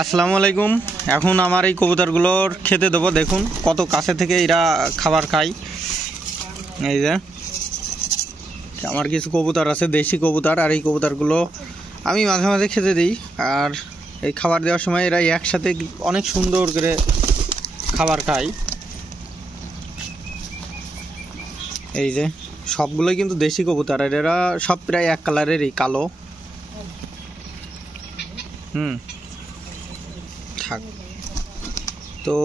আসসালামু আলাইকুম। এখন আমার এই কবুতরগুলোর খেতে দেবো। দেখুন কত কাছে থেকে এরা খাবার খায়। এই যে আমার কিছু কবুতর আছে, দেশি কবুতর, আর এই কবুতরগুলো আমি মাঝে মাঝে খেতে দিই। আর এই খাবার দেওয়ার সময় এরা একসাথে অনেক সুন্দর করে খাবার খায়। এই যে সবগুলোই কিন্তু দেশি কবুতর, আর এরা সব প্রায় এক কালারেরই, কালো। থাক। তো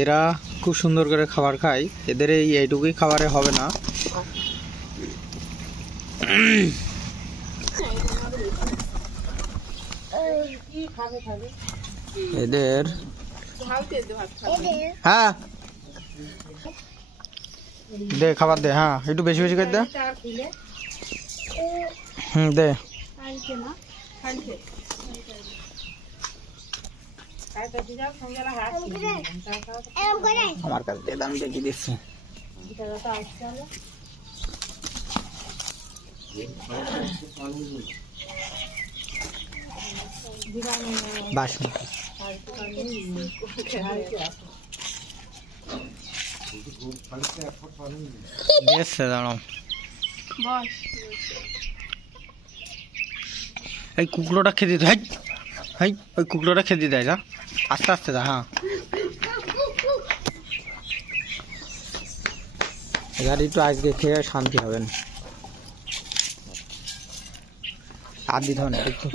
এরা খুব সুন্দর করে খাবার খায়। এদের এইটুকুই খাবারে হবে না। এদের হ্যাঁ দে খাবার দে, হ্যাঁ একটু বেশি বেশি করে দে। দে আমার কাছে আমি দেখি দিচ্ছি। বাসমতি দাঁড়াও, এই কুকুরটা খেতে দিতে। হাই ওই কুকুরটা খেতে দেয়, যা আস্তে আস্তে যা। হ্যাঁ এবার একটু আজকে খেয়ে শান্তি হবেন। আর দিতে হবে না একটু।